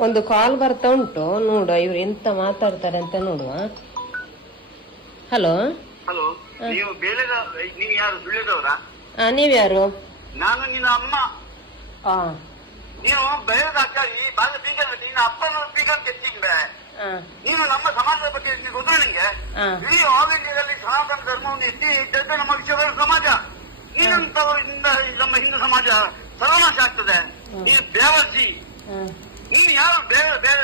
ಒಂದು ಕಾಲ್ ಬರ್ತಾ ಉಂಟು ನೋಡು ಇವ್ರು ಎಂತ ಮಾತಾಡ್ತಾರೆ ಅಂತ ನೋಡುವ. ಹಲೋ? ಹಲೋ ನೀವು ಬೇಳೆದ ನೀವು ಯಾರು ಸುಳ್ಯದವರ? ನೀವ್ಯಾರು ನಾನು ನಿನ್ನ ಅಮ್ಮ. ಆ. ನೀನು ಬೆಳೆದ ಈ ಬಾಗ ಬೀಗರ್ ನಿನ್ನ ಅಪ್ಪನ ಬೀಗರ್ ಕೆತ್ತಿಂದೆ ನೀನು ನಮ್ಮ ಸಮಾಜದ ಬಗ್ಗೆ ಗೊತ್ತು ನಿಂಗೆ? ಆ. ಇಡೀ ಆಲ್ ಇಂಡಿಯಾದಲ್ಲಿ ಸನಾತನ ಧರ್ಮವನ್ನು ಎತ್ತಿ ಇದ್ದಂತೆ ನಮ್ಮ ವಿಶ್ವದ ಸಮಾಜ ನೀನಂತವರಿಂದ ನಮ್ಮ ಹಿಂದೂ ಸಮಾಜ ಸರ್ವನಾಶ ಆಗ್ತದೆ. ಈ ಬೇವರ್ಸಿ ಆ. ನೀನು ಯಾರು ಬೇರೆ ಬೇರೆ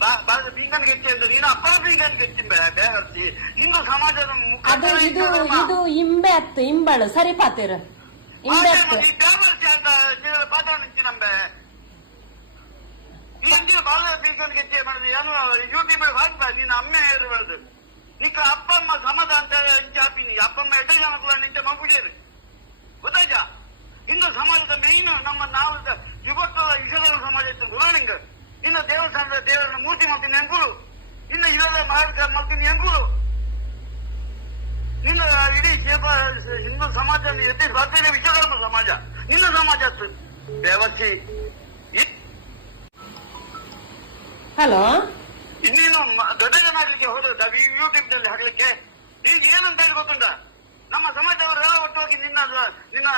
ಭಾರತ ಅಂತ ನೀನು ಬೇರೆ ಹಿಂದೂ ಸಮಾಜದ ಅದು ಇದು ಇದು ಇಂಬೆ ಅತ್ತು ಇಂಬಳು ಸರಿ ಪಾತೀರ. ಇಂಬೆ ಅತ್ತು. ಈ ಬೇವರ್ಸಿ ಅಂತ ಅಮ್ಮ ಪಾತ್ರ ನಿಂತಿನಂಬೆ ಈ ಅಂದಿನ ಬಾಲ ಬೀಗನ್ಗೆ ಹಿಂದೂ ಸಮಾಜದ ಏನು ನಮ್ಮ ಹಾಕ್ಬ ನೀನು ಯುವತ್ವದ ಇಸದರ ಸಮಾಜ ಇತ್ತು. ಗುರುಣಿಂಗ ಇನ್ನು ದೇವಸ್ಥಾನದ ದೇವರ ಮೂರ್ತಿ ಮಾಡ್ತೀನಿ ಎಂಬುದು ಇನ್ನು ಇದರ ಮಾರ್ಗ ಮಾಡ್ತೀನಿ ಎಂಬುದು ನಿನ್ನ ಇಡೀ ಹಿಂದೂ ಸಮಾಜ ಎತ್ತಿ ಸ್ವಾತಂತ್ರ್ಯ ವಿಶ್ವಕರ್ಮ ಸಮಾಜ. ನಿನ್ನ ಸಮಾಜ ದೇವಸ್ಥಿ ದೇವಸಿ ಹಲೋ? ಇನ್ನೇನು ದೊಡ್ಡ ಜನ ಆಗ್ಲಿಕ್ಕೆ ಹೋದ ಯೂಟ್ಯೂಬ್ನಲ್ಲಿ ಹಾಕ್ಲಿಕ್ಕೆ? ಈಗ ಏನಂತ ಹೇಳಿ ಗೊತ್ತುಂಟ ನಮ್ಮ ಸಮಾಜದವರೆಲ್ಲ ಒಟ್ಟುವಾಗಿ ನಿನ್ನ ನಿನ್ನ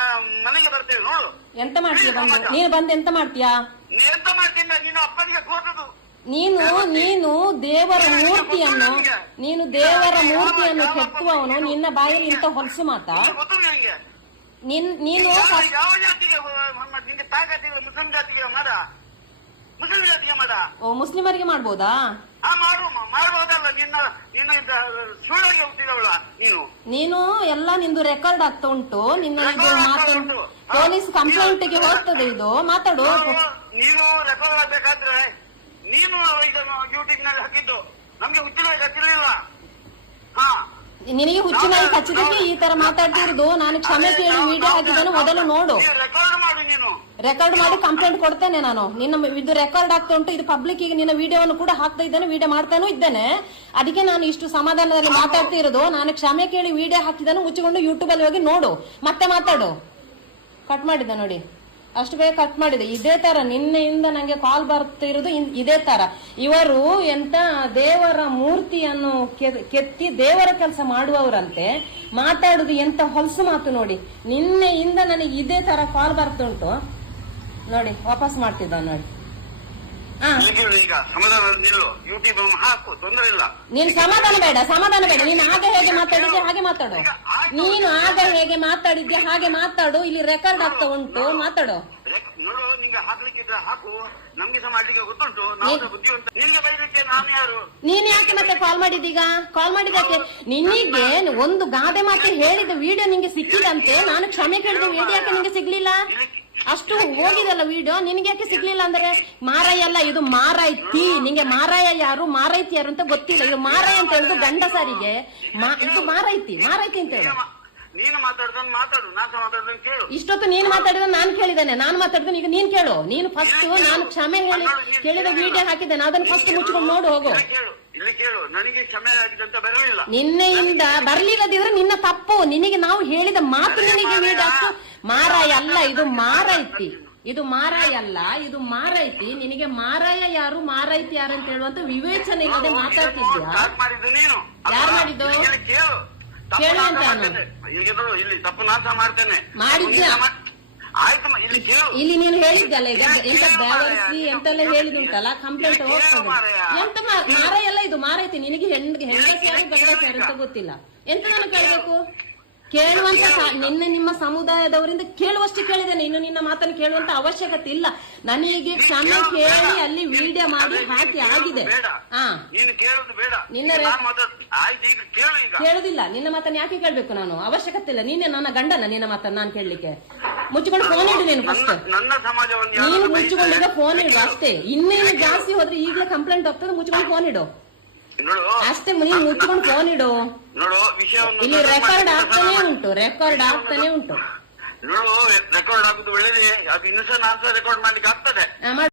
ಮನೆಗೆ ಬರ್ತೇವೆ ನೋಡು. ಎಂತ ಮಾಡ್ತೀಯ ಬಂದು? ನೀನು ಬಂದು ಎಂತ ಮಾಡ್ತೀಯಾ? ಎಂತ ಮಾಡ್ತೀನಿ ನಿನ್ನ ಅಪ್ಪನಿಗೆ ತೋರಿಸೋದು ನೀನು ನೀನು ದೇವರ ಮೂರ್ತಿಯನ್ನು ನೀನು ದೇವರ ಮೂರ್ತಿಯನ್ನು ಕೆತ್ತುವವನು ನಿನ್ನ ಬಾಯಲ್ಲಿ ಇಂತ ಹೊಲಸು ಮಾತಾ? ನಿನ್ ನೀನು ಯಾವ ಜಾತಿಗೆ ನಿಂಗೆ ತಾಕತ್ತಿಗೆ ಮುಸ್ಲಿಂ ಜಾತಿಗೆ ಮಾಡ. ಮುಸ್ಲಿಂ ಜಾತಿಗೆ ಮಾಡ. ಓ ಮುಸ್ಲಿಮರಿಗೆ ಮಾಡ್ಬೋದಾ? ಆ ಮಾಡು. ಮಾಡ್ಬೋದಲ್ಲ ನಿನ್ನ ನಿನ್ನ ಇದ್ದ ಸುಳ್ಳಗೆ ಹುಟ್ಟಿದವಳ ನೀನು? ನೀನು ಎಲ್ಲ ನಿಂದು ರೆಕಾರ್ಡ್ ಆಗ್ತಾ ಉಂಟು. ನಿನ್ನ ಇದು ಮಾತಾಡು ಮಾತು ಪೊಲೀಸ್ ಕಂಪ್ಲೇಂಟ್ಗೆ ಹೋಗ್ತದೆ ಇದು. ಮಾತಾಡು. ನೀನು- ರೆಕಾರ್ಡ್ ಆಗ್ಬೇಕಾದ್ರೆ ನೀನು ಇದನ್ನು ಯೂಟ್ಯೂಬ್ನಲ್ಲಿ ಹಾಕಿದ್ದು. ನಮ್ಗೆ ಉಚ್ಚಿಲ್ಲ ನಿನಗೆ ಹುಚ್ಚಿನಾಯಿ ಕಚ್ಚಿದಕ್ಕೆ ಈ ತರ ಮಾತಾಡ್ತಿರೋದು? ನಾನು ಕ್ಷಮೆ ಕೇಳಿ ವಿಡಿಯೋ ಹಾಕಿದ್ದನ್ನು ಮೊದಲು ನೋಡು. ರೆಕಾರ್ಡ್ ಮಾಡು ನೀನು. ರೆಕಾರ್ಡ್ ಮಾಡಿ ಕಂಪ್ಲೇಂಟ್ ಕೊಡ್ತೇನೆ ನಾನು. ನಿನ್ನ ಇದು ರೆಕಾರ್ಡ್ ಆಗ್ತಾ ಉಂಟು ಇದು ಪಬ್ಲಿಕ್ ಈಗ ನಿನ್ನ ವಿಡಿಯೋವನ್ನು ಕೂಡ ಹಾಕ್ತಾ ಇದ್ದಾನೆ ವಿಡಿಯೋ ಮಾಡ್ತಾನೂ ಇದ್ದೇನೆ. ಅದಕ್ಕೆ ನಾನು ಇಷ್ಟು ಸಮಾಧಾನದಲ್ಲಿ ಮಾತಾಡ್ತಿರೋದು ನಾನು ಕ್ಷಮೆ ಕೇಳಿ ವಿಡಿಯೋ ಹಾಕಿದ್ದನ್ನು ಮುಚ್ಚಿಕೊಂಡು ಯೂಟ್ಯೂಬ್ ಅಲ್ಲಿ ಹೋಗಿ ನೋಡು. ಮತ್ತೆ ಮಾತಾಡು. ಕಟ್ ಮಾಡಿದ್ದ ನೋಡಿ. ಅಷ್ಟು ಬೇಗ ಕಟ್ ಮಾಡಿದೆ. ಇದೇ ತರ ನಿನ್ನೆಯಿಂದ ನಂಗೆ ಕಾಲ್ ಬರ್ತಿರೋದು ಇದೇ ತರ. ಇವರು ಎಂತ ದೇವರ ಮೂರ್ತಿಯನ್ನು ಕೆತ್ತಿ ದೇವರ ಕೆಲಸ ಮಾಡುವವರಂತೆ ಮಾತಾಡುದು ಎಂತ ಹೊಲಸು ಮಾತು ನೋಡಿ. ನಿನ್ನೆಯಿಂದ ನನಗೆ ಇದೇ ತರ ಕಾಲ್ ಬರ್ತುಂಟು ನೋಡಿ ವಾಪಸ್ ಮಾಡ್ತಿದ್ದ ನೋಡಿ. ನೀನ್ ಸಮಾಧಾನ ಬೇಡ ಸಮಾಧಾನ ಬೇಡ. ನೀನು ಹಾಗೆ ಹೇಗೆ ಮಾತಾಡಿದ್ರೆ ಹಾಗೆ ಮಾತಾಡು. ನೀನು ಆಗ ಹೇಗೆ ಮಾತಾಡಿದ್ಯಾ? ಹಾಗೆ ಮಾತಾಡು. ಇಲ್ಲಿ ರೆಕಾರ್ಡ್ ಆಗ್ತಾ ಉಂಟು. ಮಾತಾಡು. ನೋಡು ನಿಂಗೆ ಹಾಕ್ಲಿಕ್ಕಿದ್ರೆ ಹಾಕು. ನಮ್ಗೆ ಸಹ ಮಾಡ್ಲಿಕ್ಕೆ ಗೊತ್ತುಂಟು. ನಾವು ಬುದ್ಧಿವಂತ. ನಿನ್ಗೆ ಬೈಲಿಕ್ಕೆ ನಾನು ಯಾರು? ನೀನ್ ಯಾಕೆ ಮತ್ತೆ ಕಾಲ್ ಮಾಡಿದೀಗ ಕಾಲ್ ಮಾಡಿದಕ್ಕೆ ನಿನ್ನಿಗೆ ಒಂದು ಗಾದೆ ಮಾತೆ ಹೇಳಿದ ವಿಡಿಯೋ ನಿಂಗೆ ಸಿಕ್ಕಿದಂತೆ ನಾನು ಕ್ಷಮೆ ಕೇಳಿದ. ವಿಡಿಯೋ ಯಾಕೆ ನಿಂಗೆ ಸಿಗ್ಲಿಲ್ಲ? ಅಷ್ಟು ಹೋಗಿದಲ್ಲ ವಿಡಿಯೋ ನಿನ್ಗೆ ಯಾಕೆ ಸಿಗ್ಲಿಲ್ಲ ಅಂದ್ರೆ ಮಾರಾಯ ಅಲ್ಲ ಇದು ಮಾರಾಯ್ತಿ ನಿಂಗೆ ಮಾರಾಯ ಯಾರು ಮಾರೈತಿ ಯಾರು ಅಂತ ಗೊತ್ತಿಲ್ಲ. ಇದು ಮಾರಾಯ ಅಂತ ಹೇಳುದು ಗಂಡ ಸಾರಿಗೆ. ಇದು ಮಾರೈತಿ ಮಾರೈತಿ ಅಂತ ಹೇಳುದು ಇಷ್ಟೊತ್ತು ನೀನ್ ಮಾತಾಡಿದ ನಾನು ಕೇಳಿದ್ದೇನೆ. ನಾನು ಮಾತಾಡಿದ ಈಗ ನೀನ್ ಕೇಳು. ನೀನು ಫಸ್ಟ್ ನಾನು ಕ್ಷಮೆ ಹೇಳಿ ಕೇಳಿದ ವಿಡಿಯೋ ಹಾಕಿದ್ದೇನೆ. ಅದನ್ನ ಫಸ್ಟ್ ಮುಚ್ಕೊಂಡು ನೋಡು ಹೋಗು. ನಿನ್ನೆಯಿಂದ ಬರ್ಲಿಲ್ಲದಿದ್ರೆ ನಿನ್ನ ತಪ್ಪು. ನಿನಗೆ ನಾವು ಹೇಳಿದ ಮಾತು ನಿನಗೆ ವಿಡಿಯೋ ಅಷ್ಟು ಮಾರಾಯ ಅಲ್ಲ ಇದು ಮಾರೈತಿ. ಇದು ಮಾರಾಯ ಅಲ್ಲ ಇದು ಮಾರೈತಿ. ನಿನಗೆ ಮಾರಾಯ ಯಾರು ಮಾರೈತಿ ಯಾರು ಅಂತ ಹೇಳುವಂತ ವಿವೇಚನೆ ಇಲ್ಲದೆ ಮಾತಾಡ್ತಿದ್ಯಾ? ಯಾರು ಮಾಡಿದ್ದು? ಇಲ್ಲಿ ಕೇಳು. ಅಂತ ಮಾಡಿದ್ಯಾ? ಇಲ್ಲಿ ನೀನು ಹೇಳಿದ್ದಲ್ಲ ಈಗ ಎಂತ ಬೇವರಿಸಿ ಎಂತೆಲ್ಲ ಹೇಳಿದುಂಟಲ್ಲ ಕಂಪ್ಲೇಂಟ್ ಹೋಗ್ತದೆ. ಎಂತ ಮಾರಾಯಲ್ಲ ಮಾರಾಯ ಅಲ್ಲ ಇದು ಮಾರೈತಿ ನಿನಗೆ ಹೆಣ್ಣು ಹೆಂಗಸ ಯಾರು ಗಂಡಸ ಯಾರು ಅಂತ ಗೊತ್ತಿಲ್ಲ. ಎಂತ ನಾನು ಕೇಳಬೇಕು? ಕೇಳುವಂತ ನಿನ್ನೆ ನಿಮ್ಮ ಸಮುದಾಯದವರಿಂದ ಕೇಳುವಷ್ಟು ಕೇಳಿದ್ದೇನೆ. ಇನ್ನು ನಿನ್ನ ಮಾತನ್ನು ಕೇಳುವಂತ ಅವಶ್ಯಕತೆ ಇಲ್ಲ. ನನಗೆ ಕ್ಷಮೆ ಕೇಳಿ ಅಲ್ಲಿ ವಿಡಿಯೋ ಮಾಡಿ ಹಾಕಿ ಆಗಿದೆ. ಹಾ ನಿನ್ನ ಕೇಳುದಿಲ್ಲ. ನಿನ್ನ ಮಾತನ್ನ ಯಾಕೆ ಕೇಳ್ಬೇಕು ನಾನು? ಅವಶ್ಯಕತೆ ಇಲ್ಲ. ನೀನೆ ನನ್ನ ಗಂಡನ ನಿನ್ನ ಮಾತನ್ನ ನಾನು ಕೇಳಲಿಕ್ಕೆ. ಮುಚ್ಚಿಕೊಂಡು ಫೋನ್ ಇಡು ನೀನು ಫಸ್ಟ್ ನನ್ನ ನನ್ನ ನೀನು ಮುಚ್ಚಿಕೊಂಡಿದ್ದ ಫೋನ್ ಇಡು ಅಷ್ಟೇ. ಇನ್ನೇನು ಜಾಸ್ತಿ ಹೋದ್ರೆ ಈಗಲೇ ಕಂಪ್ಲೇಂಟ್ ಹೋಗ್ತದೆ ಮುಚ್ಚಿಕೊಂಡು ಫೋನ್ ಇಡು. ಅಷ್ಟೇ ಮುನಿ ಮುಚ್ಚಿಕೊಂಡು ಫೋನ್ ಇಡು. ನೋಡು ಇಲ್ಲಿ ರೆಕಾರ್ಡ್ ಆಗ್ತಾನೆ ಉಂಟು ರೆಕಾರ್ಡ್ ಆಗ್ತಾನೆ ಉಂಟು. ನೋಡು ರೆಕಾರ್ಡ್ ಆಗುದು ಒಳ್ಳೇದೇ. ಅದು ಇನ್ನೂ ಸಹ ನಾನು ಸಹ ರೆಕಾರ್ಡ್ ಮಾಡ್ಲಿಕ್ಕೆ ಆಗ್ತದೆ.